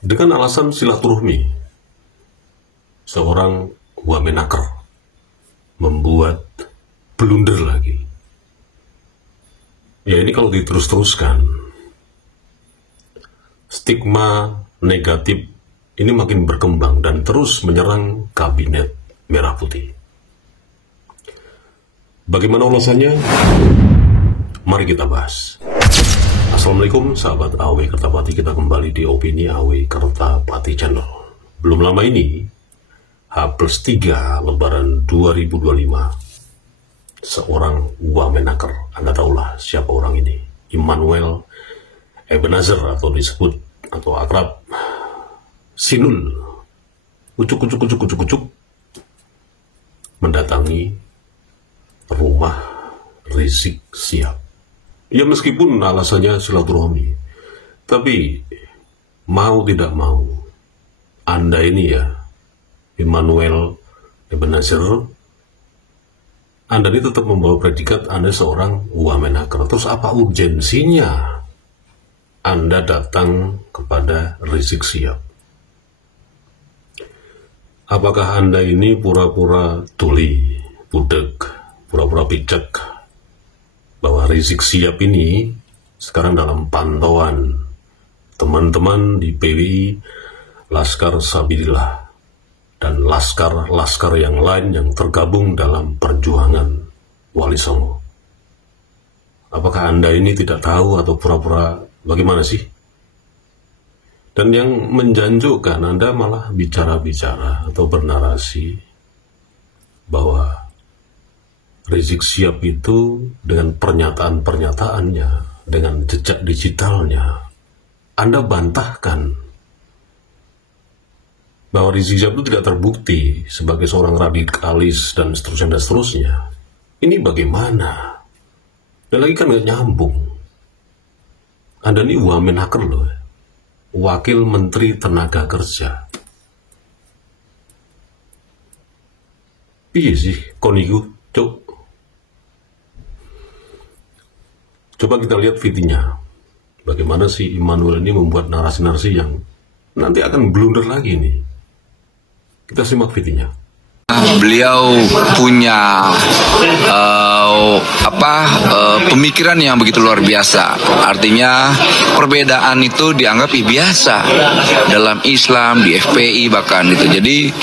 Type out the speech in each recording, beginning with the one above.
Dengan alasan silaturahmi, seorang wamenaker membuat blunder lagi. Ya, ini kalau diterus-teruskan, stigma negatif ini makin berkembang dan terus menyerang kabinet Merah Putih. Bagaimana ulasannya? Mari kita bahas. Assalamualaikum sahabat AW Kertapati, kita kembali di Opini AW Kertapati Channel. Belum lama ini, H+3 Lebaran 2025, seorang wamenaker, Anda tahulah siapa orang ini, Immanuel Ebenezer atau disebut atau akrab Sinul, ucuk, mendatangi rumah Rizik Syihab. Ya, meskipun alasannya silaturahmi, tapi mau tidak mau, Anda ini ya, Immanuel Ebenezer, Anda ini tetap membawa predikat Anda seorang wamenaker. Terus apa urgensinya Anda datang kepada Rizik Syihab? Apakah Anda ini pura-pura tuli, budek, pura-pura picek, bahwa Rizik Syihab ini sekarang dalam pantauan teman-teman di PWI, Laskar Sabilillah, dan laskar-laskar yang lain yang tergabung dalam perjuangan Wali Songo? Apakah Anda ini tidak tahu atau pura-pura bagaimana sih? Dan yang menjanjikan, Anda malah bicara-bicara atau bernarasi bahwa Rizik Syihab itu dengan pernyataan-pernyataannya, dengan jejak digitalnya, Anda bantahkan bahwa Rizik Syihab itu tidak terbukti sebagai seorang radikalis dan seterusnya. Ini bagaimana? Dan lagi kan nggak nyambung. Anda ini wamenaker loh, Wakil Menteri Tenaga Kerja. Iya sih, konigu, cok. Coba kita lihat videonya. Bagaimana si Immanuel ini membuat narasi-narasi yang nanti akan blunder lagi nih. Kita simak videonya. Beliau punya pemikiran yang begitu luar biasa. Artinya perbedaan itu dianggap biasa dalam Islam, di FPI bahkan itu. Jadi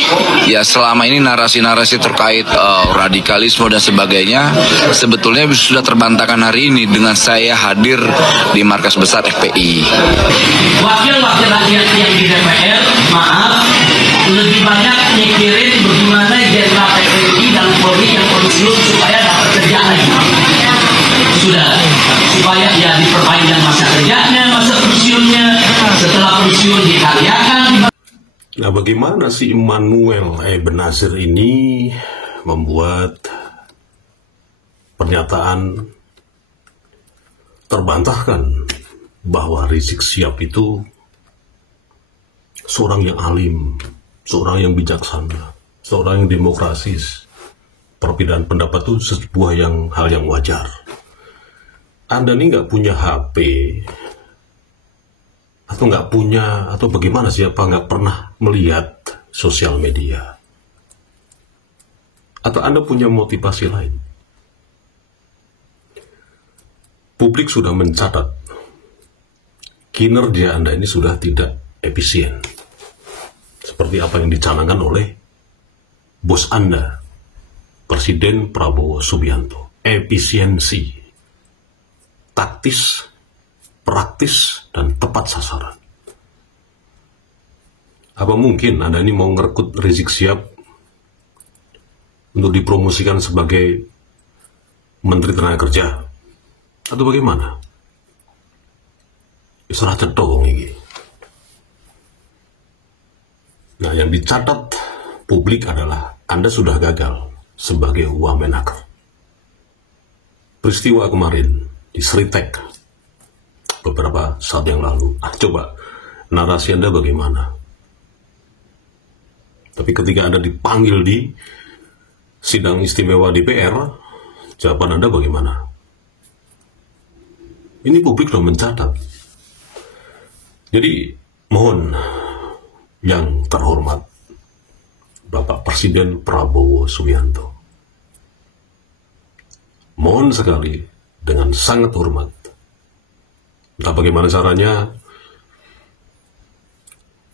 ya selama ini narasi-narasi terkait radikalisme dan sebagainya sebetulnya sudah terbantahkan hari ini dengan saya hadir di markas besar FPI. Wakil-wakil rakyat yang di DPR, maaf, lebih banyak mikirin bagaimana jenderal TNI dan Polri yang pensiun supaya dapat kerja lagi. Sudah, supaya ya diperpanjang masa kerjanya, masa pensiunnya, setelah pensiun dikaryakan. Nah, bagaimana si Immanuel Ebenezer ini membuat pernyataan terbantahkan bahwa Rizik Syihab itu seorang yang alim, seorang yang bijaksana, seorang yang demokrasis. Perbedaan pendapat itu sebuah hal yang wajar. Anda ini nggak punya HP, atau nggak punya, atau bagaimana siapa nggak pernah melihat sosial media? Atau Anda punya motivasi lain? Publik sudah mencatat kinerja Anda ini sudah tidak efisien. Seperti apa yang dicanangkan oleh bos Anda, Presiden Prabowo Subianto. Efisiensi, taktis, praktis, dan tepat sasaran. Apa mungkin Anda ini mau ngerekrut Rizik Syihab untuk dipromosikan sebagai Menteri Tenaga Kerja? Atau bagaimana? Serah cedok ini. Nah, yang dicatat publik adalah Anda sudah gagal sebagai wamenaker. Peristiwa kemarin di Sritek beberapa saat yang lalu. Coba narasi Anda bagaimana? Tapi ketika Anda dipanggil di sidang istimewa DPR, jawaban Anda bagaimana? Ini publik sudah mencatat. Jadi mohon yang terhormat Bapak Presiden Prabowo Subianto. Mohon sekali dengan sangat hormat, entah bagaimana caranya,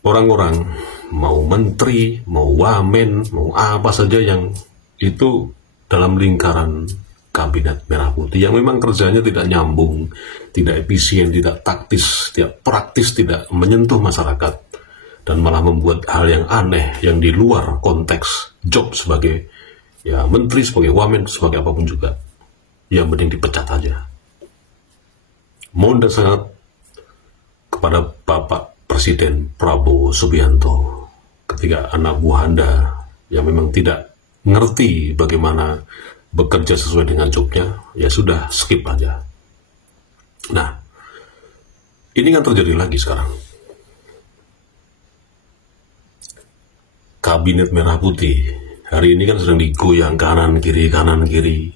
orang-orang, mau menteri, mau wamen, mau apa saja yang itu dalam lingkaran Kabinet Merah Putih yang memang kerjanya tidak nyambung, tidak efisien, tidak taktis, tidak praktis, tidak menyentuh masyarakat, dan malah membuat hal yang aneh yang di luar konteks job sebagai ya menteri, sebagai wamen, sebagai apapun juga, yang penting dipecat aja. Mohon dan sangat kepada Bapak Presiden Prabowo Subianto, ketika anak buah Anda yang memang tidak ngerti bagaimana bekerja sesuai dengan jobnya, ya sudah, skip aja. Nah, ini kan terjadi lagi sekarang. Kabinet Merah Putih hari ini kan sedang digoyang kanan kiri,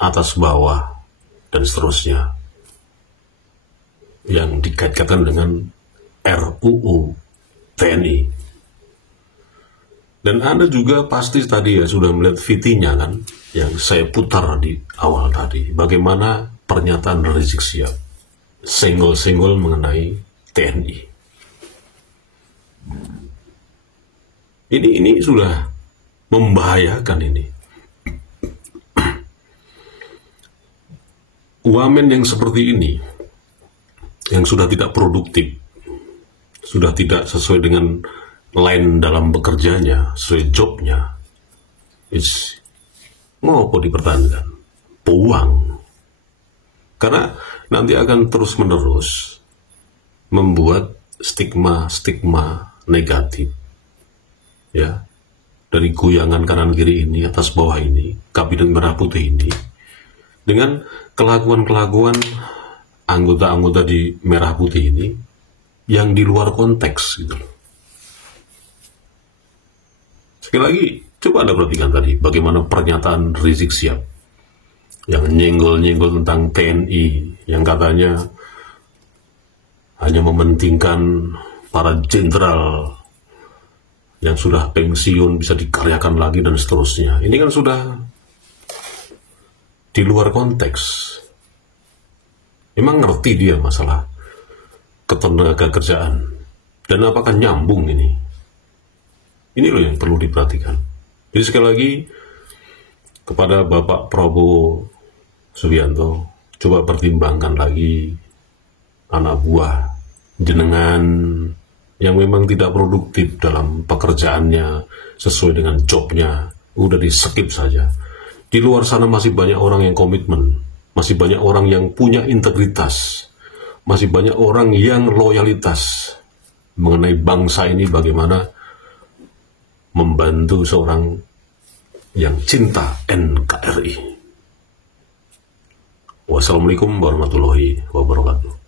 atas bawah, dan seterusnya, yang dikaitkan dengan RUU TNI. Dan Anda juga pasti tadi ya sudah melihat VT-nya kan, yang saya putar di awal tadi, bagaimana pernyataan Rizik Syihab senggol-senggol mengenai TNI. Ini sudah membahayakan ini. Wamen yang seperti ini, yang sudah tidak produktif, sudah tidak sesuai dengan line dalam bekerjanya, sesuai jobnya, mau dipertahankan, peluang. Karena nanti akan terus-menerus membuat stigma-stigma negatif, ya, dari goyangan kanan kiri ini, atas bawah ini, Kabinet Merah Putih ini, dengan kelakuan-kelakuan anggota-anggota di Merah Putih ini yang di luar konteks gitu loh. Sekali lagi, coba Anda perhatikan tadi bagaimana pernyataan Rizik Syihab yang nyenggol-nyenggol tentang TNI, yang katanya hanya mementingkan para jenderal yang sudah pensiun bisa dikaryakan lagi dan seterusnya. Ini kan sudah di luar konteks. Memang ngerti dia masalah ketenaga kerjaan, dan apakah nyambung ini? Ini loh yang perlu diperhatikan. Jadi sekali lagi, kepada Bapak Prabowo Subianto, coba pertimbangkan lagi anak buah jenengan yang memang tidak produktif dalam pekerjaannya, sesuai dengan jobnya, udah di skip saja. Di luar sana masih banyak orang yang komitmen, masih banyak orang yang punya integritas, masih banyak orang yang loyalitas mengenai bangsa ini, bagaimana membantu seorang yang cinta NKRI. Wassalamualaikum warahmatullahi wabarakatuh.